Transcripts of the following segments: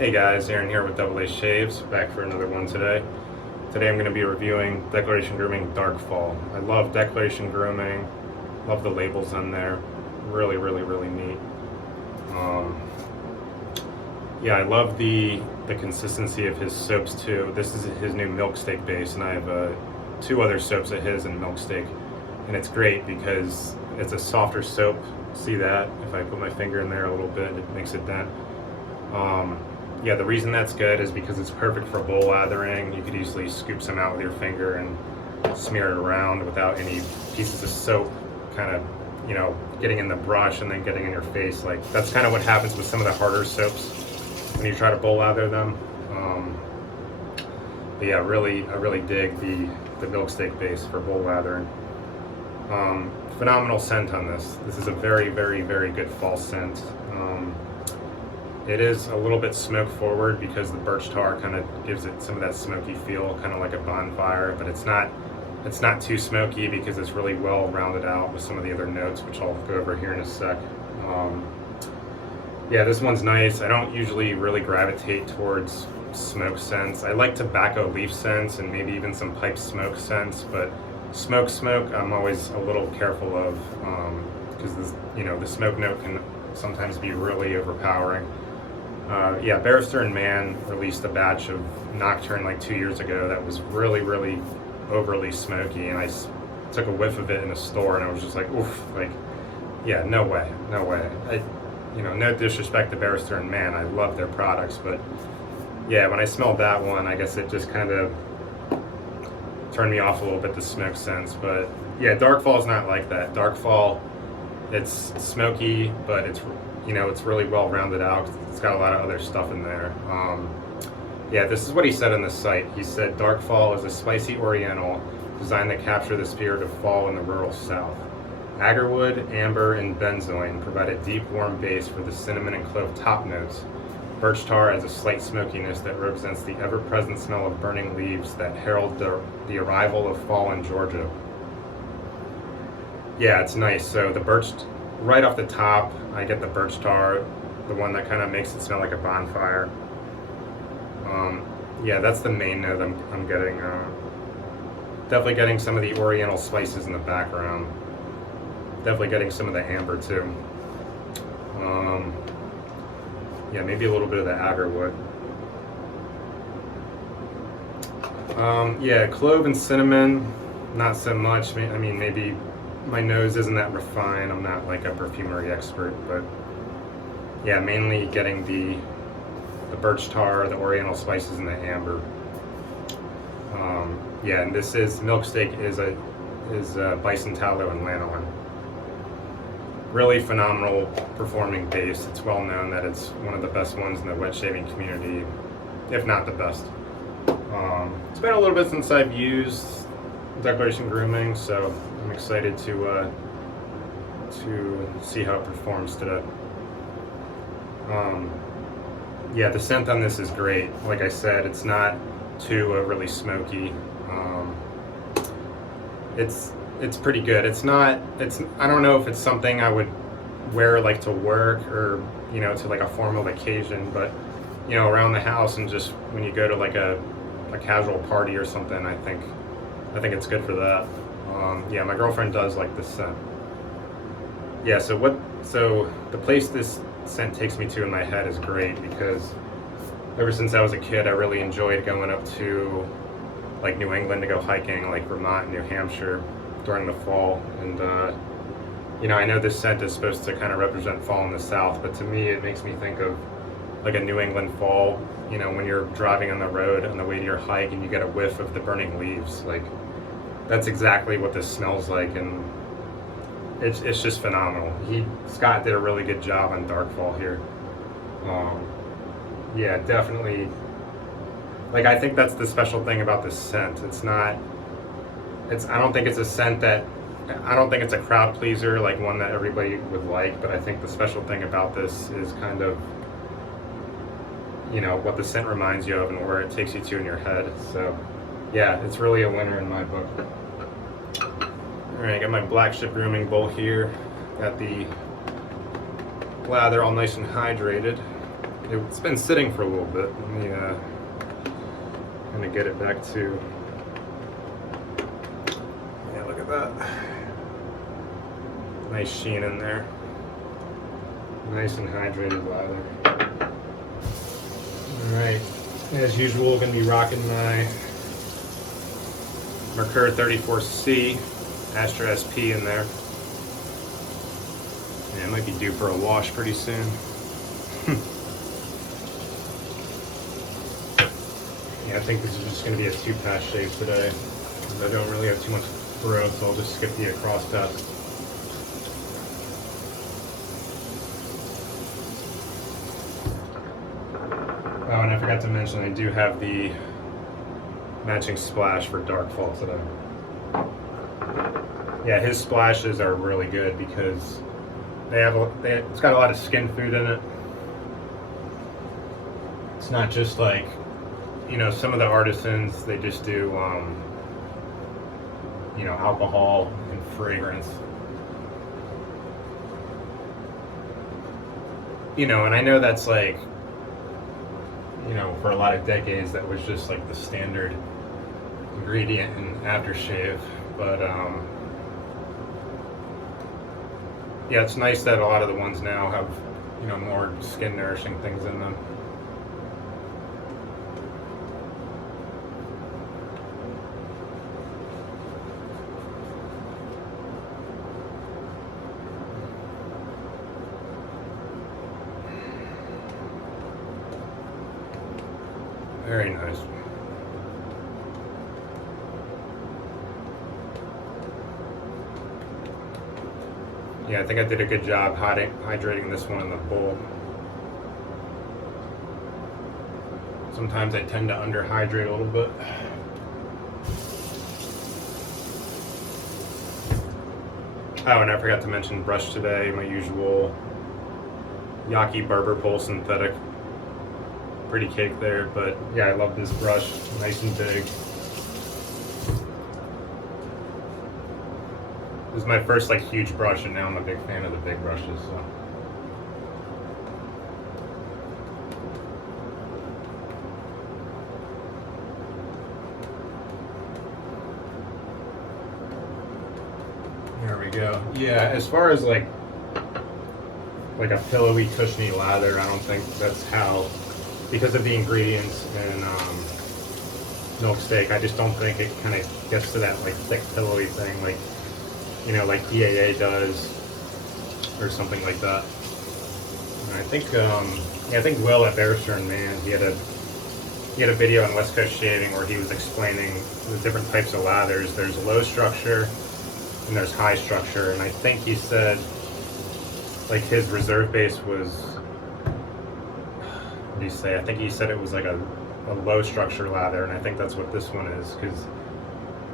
Hey guys, Aaron here with Double A Shaves, back for another one today. Today I'm going to be reviewing Declaration Grooming Darkfall. I love Declaration Grooming, love the labels on there, really neat. Yeah, I love the consistency of his soaps too. This is his new milk steak base, and I have 2 other soaps of his in milk steak, and it's great because it's a softer soap. See that? If I put my finger in there a little bit, it makes a dent. Yeah, the reason that's good is because it's perfect for bowl lathering. You could easily scoop some out with your finger and smear it around without any pieces of soap kind of, getting in the brush and then getting in your face. Like, that's kind of what happens with some of the harder soaps when you try to bowl lather them. But yeah, I really dig the milk steak base for bowl lathering. Phenomenal scent on this. This is a very good fall scent. It is a little bit smoke forward because the birch tar kind of gives it some of that smoky feel, kind of like a bonfire, but it's not too smoky because it's really well rounded out with some of the other notes, which I'll go over here in a sec. Yeah, this one's nice. I don't usually really gravitate towards smoke scents. I like tobacco leaf scents and maybe even some pipe smoke scents, but smoke I'm always a little careful of because the smoke note can sometimes be really overpowering. Yeah, Barrister and Mann released a batch of Nocturne like 2 years ago that was really overly smoky, and I took a whiff of it in a store and I was just like, oof, like, yeah, no way. No disrespect to Barrister and Mann, I love their products, but yeah, when I smelled that one, I guess it just kind of turned me off a little bit, the smoke sense. But yeah, Darkfall's not like that. Darkfall, it's smoky, but it's really well rounded out. It's got a lot of other stuff in there. Yeah, this is what he said on the site. He said, Darkfall is a spicy oriental designed to capture the spirit of fall in the rural South. Agarwood, amber, and benzoin provide a deep, warm base for the cinnamon and clove top notes. Birch tar has a slight smokiness that represents the ever-present smell of burning leaves that herald the arrival of fall in Georgia. Yeah, it's nice. So the birch, right off the top, I get the birch tar, the one that kind of makes it smell like a bonfire. Yeah, that's the main note I'm getting. Definitely getting some of the oriental spices in the background. Definitely getting some of the amber too. Yeah, maybe a little bit of the agarwood. Yeah, clove and cinnamon, not so much. I mean, maybe my nose isn't that refined. I'm not like a perfumery expert, but yeah, mainly getting the birch tar, the oriental spices, and the amber. Yeah, and this is milk steak is bison tallow and lanolin. Really phenomenal performing base. It's well known that it's one of the best ones in the wet shaving community, if not the best. It's been a little bit since I've used Declaration Grooming, so I'm excited to see how it performs today. Yeah, the scent on this is great. Like I said, it's not too really smoky. It's pretty good. I don't know if it's something I would wear like to work or to like a formal occasion, but around the house and just when you go to like a casual party or something, I think it's good for that. Yeah, my girlfriend does like this scent. Yeah, so the place this scent takes me to in my head is great because ever since I was a kid, I really enjoyed going up to like New England to go hiking, like Vermont and New Hampshire during the fall. And I know this scent is supposed to kind of represent fall in the South, but to me it makes me think of like a New England fall, when you're driving on the road on the way to your hike and you get a whiff of the burning leaves. Like, that's exactly what this smells like, and it's just phenomenal. Scott did a really good job on Darkfall here. Yeah, definitely. Like, I think that's the special thing about this scent. I don't think it's a scent I don't think it's a crowd pleaser, like one that everybody would like, but I think the special thing about this is kind of, what the scent reminds you of and where it takes you to in your head. So, yeah, it's really a winner in my book. Alright, I got my Blackship Grooming bowl here. Got the lather all nice and hydrated. It's been sitting for a little bit. Let me kind of get it back to. Yeah, look at that. Nice sheen in there. Nice and hydrated lather. Alright, as usual, going to be rocking my Mercur 34C Astra SP in there. Yeah, it might be due for a wash pretty soon. Yeah, I think this is just going to be a 2-pass shave today. I don't really have too much growth, so I'll just skip the across pass. Oh, and I forgot to mention I do have the matching splash for Darkfall today. Yeah, his splashes are really good because it's got a lot of skin food in it. It's not just like, you know, some of the artisans, they just do, you know, alcohol and fragrance. You know, and I know that's like, you know, for a lot of decades, that was just like the standard ingredient in aftershave. But, yeah, it's nice that a lot of the ones now have, you know, more skin nourishing things in them. Very nice. Yeah, I think I did a good job hydrating this one in the bowl. Sometimes I tend to underhydrate a little bit. Oh, and I forgot to mention brush today, my usual Yaqi Barber Pole synthetic. Pretty cake there, but yeah, I love this brush, nice and big. This is my first like huge brush, and now I'm a big fan of the big brushes. So. There we go. Yeah, as far as like a pillowy, cushiony lather, I don't think that's how. Because of the ingredients in milk steak, I just don't think it kind of gets to that like thick pillowy thing, like, you know, like EAA does, or something like that. And I think, yeah, I think Will at Barrister and Man, he had a video on West Coast Shaving where he was explaining the different types of lathers. There's low structure and there's high structure, and I think he said like his reserve base was. What do you say? I think he said it was like a low structure lather, and I think that's what this one is, because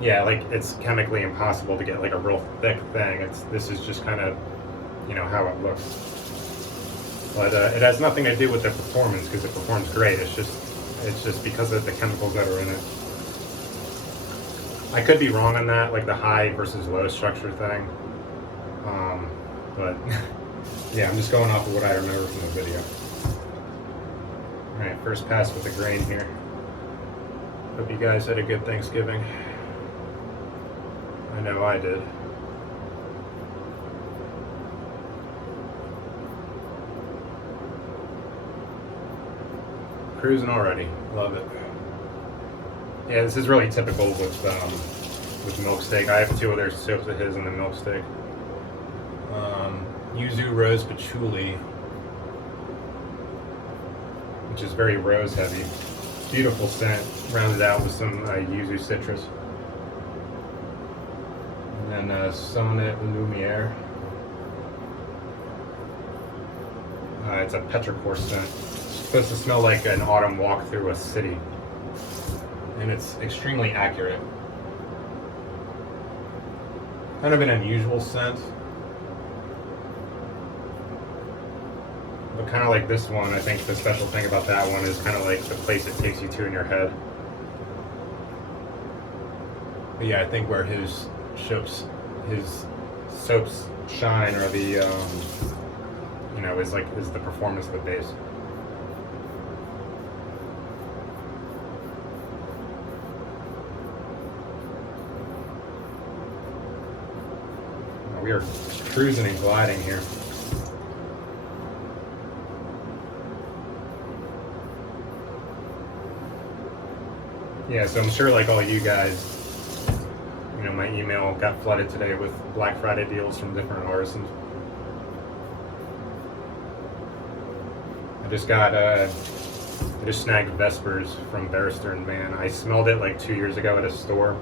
yeah, like it's chemically impossible to get like a real thick thing. This is just kind of, you know, how it looks. But it has nothing to do with the performance, because it performs great. It's just because of the chemicals that are in it. I could be wrong on that, like the high versus low structure thing. But yeah, I'm just going off of what I remember from the video. Alright, first pass with the grain here. Hope you guys had a good Thanksgiving. I know I did. Cruising already. Love it. Yeah, this is really typical with milk steak. I have 2 other soaps of his in the milk steak. Yuzu Rose Patchouli, which is very rose heavy. Beautiful scent, rounded out with some yuzu citrus. And then Sonnet Lumiere. It's a petrichor scent. It's supposed to smell like an autumn walk through a city. And it's extremely accurate. Kind of an unusual scent. But kind of like this one, I think the special thing about that one is kind of like the place it takes you to in your head. But yeah, I think where his soaps shine, or the, you know, is the performance of the base. We are cruising and gliding here. Yeah, so I'm sure like all you guys, you know, my email got flooded today with Black Friday deals from different artisans. I just snagged Vespers from Barrister and Mann. I smelled it like 2 years ago at a store.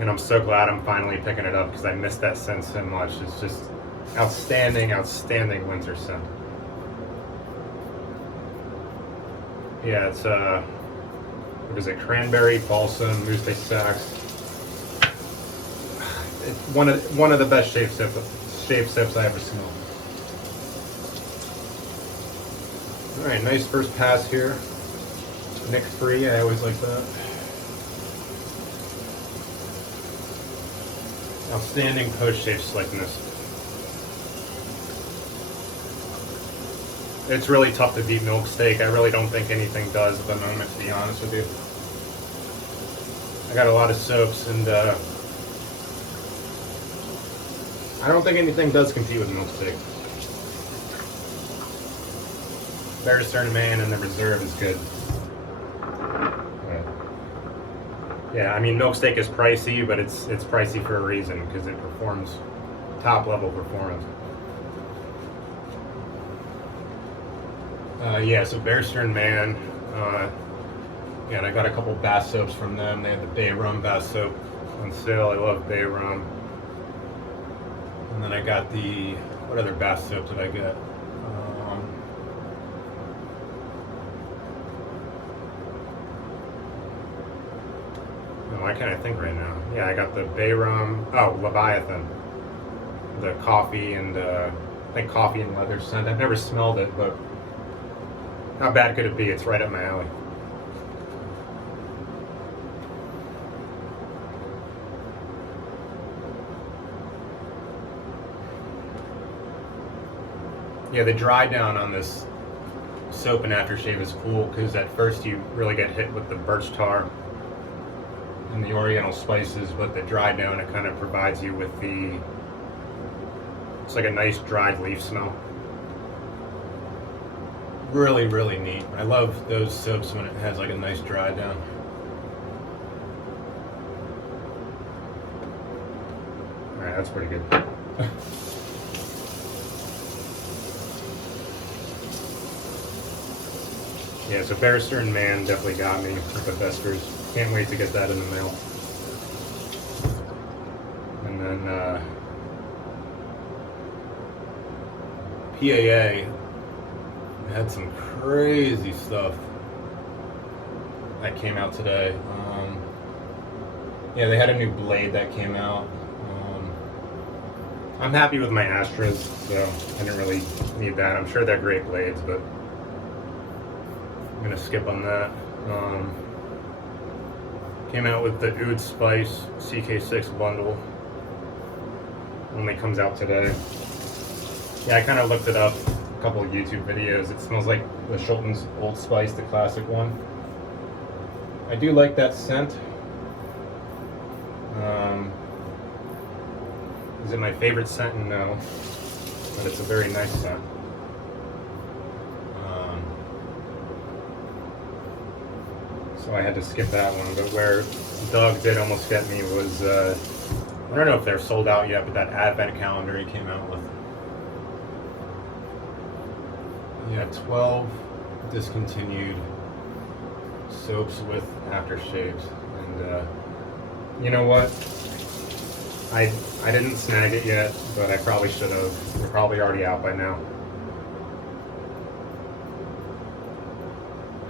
And I'm so glad I'm finally picking it up because I missed that scent so much. It's just outstanding, outstanding winter scent. Yeah, it's what is it? Cranberry, balsam, mousse de sax. It's one of the best shave sips I ever smelled. All right, nice first pass here. Nick free. I always like that. Outstanding post-shave slickness. It's really tough to beat milk steak. I really don't think anything does at the moment, to be honest with you. I got a lot of soaps, and I don't think anything does compete with milk steak. Barrister and Mann and the Reserve is good. Yeah, I mean, milk steak is pricey, but it's pricey for a reason because it performs top level performance. Yeah, so Barrister and Mann. Yeah, and I got a couple bath soaps from them. They had the Bay Rum bath soap on sale. I love Bay Rum. And then I got what other bath soap did I get? Why can't I think right now? Yeah, I got the Bay Rum. Oh, Leviathan. The coffee and I think coffee and leather scent. I've never smelled it, but how bad could it be? It's right up my alley. Yeah, the dry down on this soap and aftershave is cool because at first you really get hit with the birch tar and the oriental spices, but the dry down, it kind of provides you with it's like a nice dried leaf smell. Really, really neat. I love those soaps when it has like a nice dry down. Alright, that's pretty good. Yeah, so Barrister and Mann definitely got me with the Vespers. Can't wait to get that in the mail. And then PAA had some crazy stuff that came out today. Yeah, they had a new blade that came out. I'm happy with my Astras, so I didn't really need that. I'm sure they're great blades, but I'm gonna skip on that. Came out with the Oud Spice CK6 bundle. Only comes out today. Yeah, I kind of looked it up, a couple of YouTube videos. It smells like the Schulten's Old Spice, the classic one. I do like that scent. Is it my favorite scent? No, but it's a very nice scent. So I had to skip that one, but where Doug did almost get me was, I don't know if they're sold out yet, but that advent calendar he came out with. Yeah, 12 discontinued soaps with aftershaves. And you know what? I didn't snag it yet, but I probably should have. They're probably already out by now.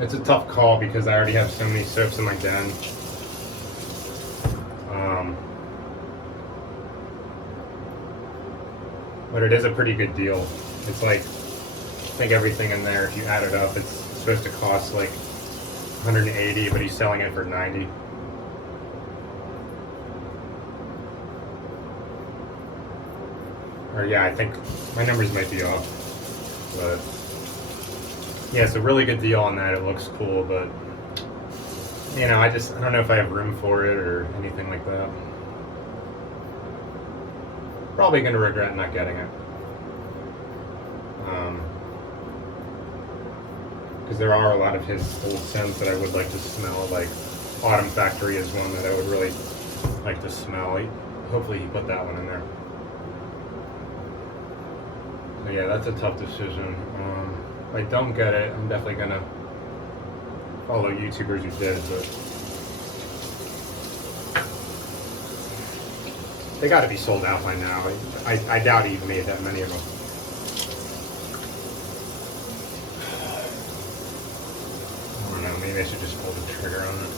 It's a tough call because I already have so many soaps in my den. But it is a pretty good deal. It's like, I think everything in there, if you add it up, it's supposed to cost like 180, but he's selling it for 90. Or yeah, I think my numbers might be off, but yeah, it's a really good deal on that. It looks cool, but you know, I don't know if I have room for it or anything like that. Probably going to regret not getting it. Because there are a lot of his old scents that I would like to smell, like Autumn Factory is one that I would really like to smell. Hopefully he put that one in there. So yeah, that's a tough decision. If I don't get it, I'm definitely gonna follow YouTubers who did, but they gotta be sold out by now. I doubt he even made that many of them. I don't know, maybe I should just pull the trigger on it.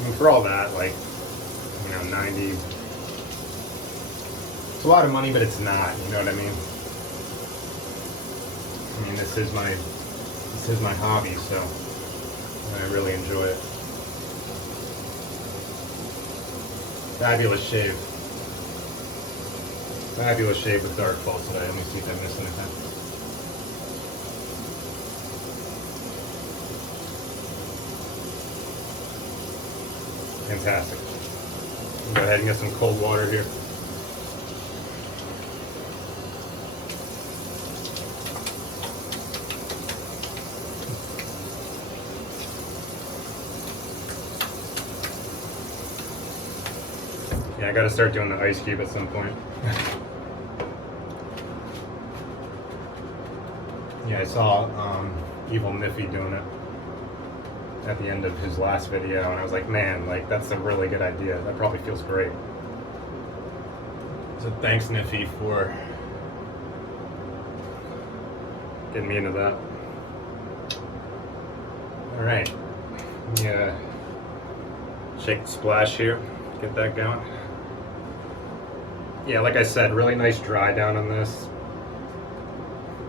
I mean, for all that, like, 90. It's a lot of money, but it's not, you know what I mean? I mean, this is my hobby, so I really enjoy it. Fabulous shave. Fabulous shave with Darkfall today. Let me see if I missed anything. Fantastic. Go ahead and get some cold water here. Yeah, I gotta start doing the ice cube at some point. Yeah, I saw Evil Miffy doing it at the end of his last video, and I was like, man, like, that's a really good idea. That probably feels great. So thanks, Niffy, for getting me into that. All right, yeah, shake the splash here, get that going. Yeah, like I said, really nice dry down on this.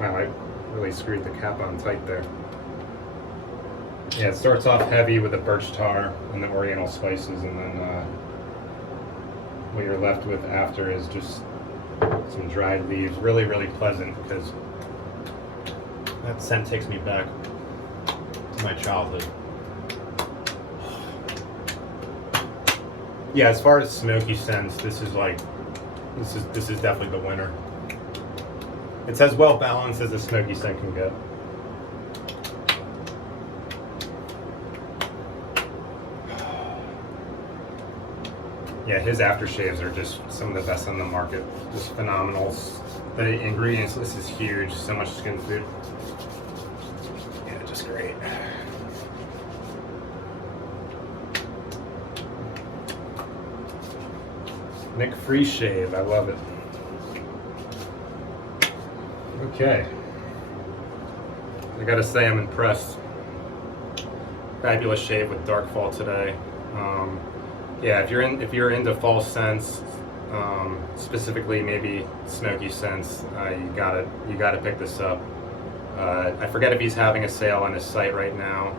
Wow, I really screwed the cap on tight there. Yeah, it starts off heavy with the birch tar and the oriental spices, and then what you're left with after is just some dried leaves. Really, really pleasant, because that scent takes me back to my childhood. Yeah, as far as smoky scents, this is definitely the winner. It's as well balanced as a smoky scent can get. Yeah, his aftershaves are just some of the best on the market. Just phenomenal. The ingredients, this is huge. So much skin food. Yeah, just great. Nick Free Shave, I love it. Okay. I gotta say, I'm impressed. Fabulous shave with Darkfall today. Yeah, if you're into fall scents, specifically maybe smoky scents, you gotta pick this up. I forget if he's having a sale on his site right now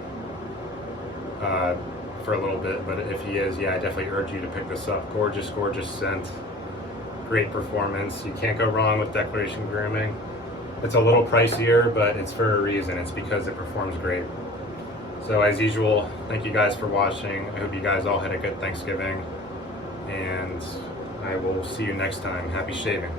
for a little bit, but if he is, yeah, I definitely urge you to pick this up. Gorgeous, gorgeous scent, great performance. You can't go wrong with Declaration Grooming. It's a little pricier, but it's for a reason. It's because it performs great. So as usual, thank you guys for watching. I hope you guys all had a good Thanksgiving, and I will see you next time. Happy shaving.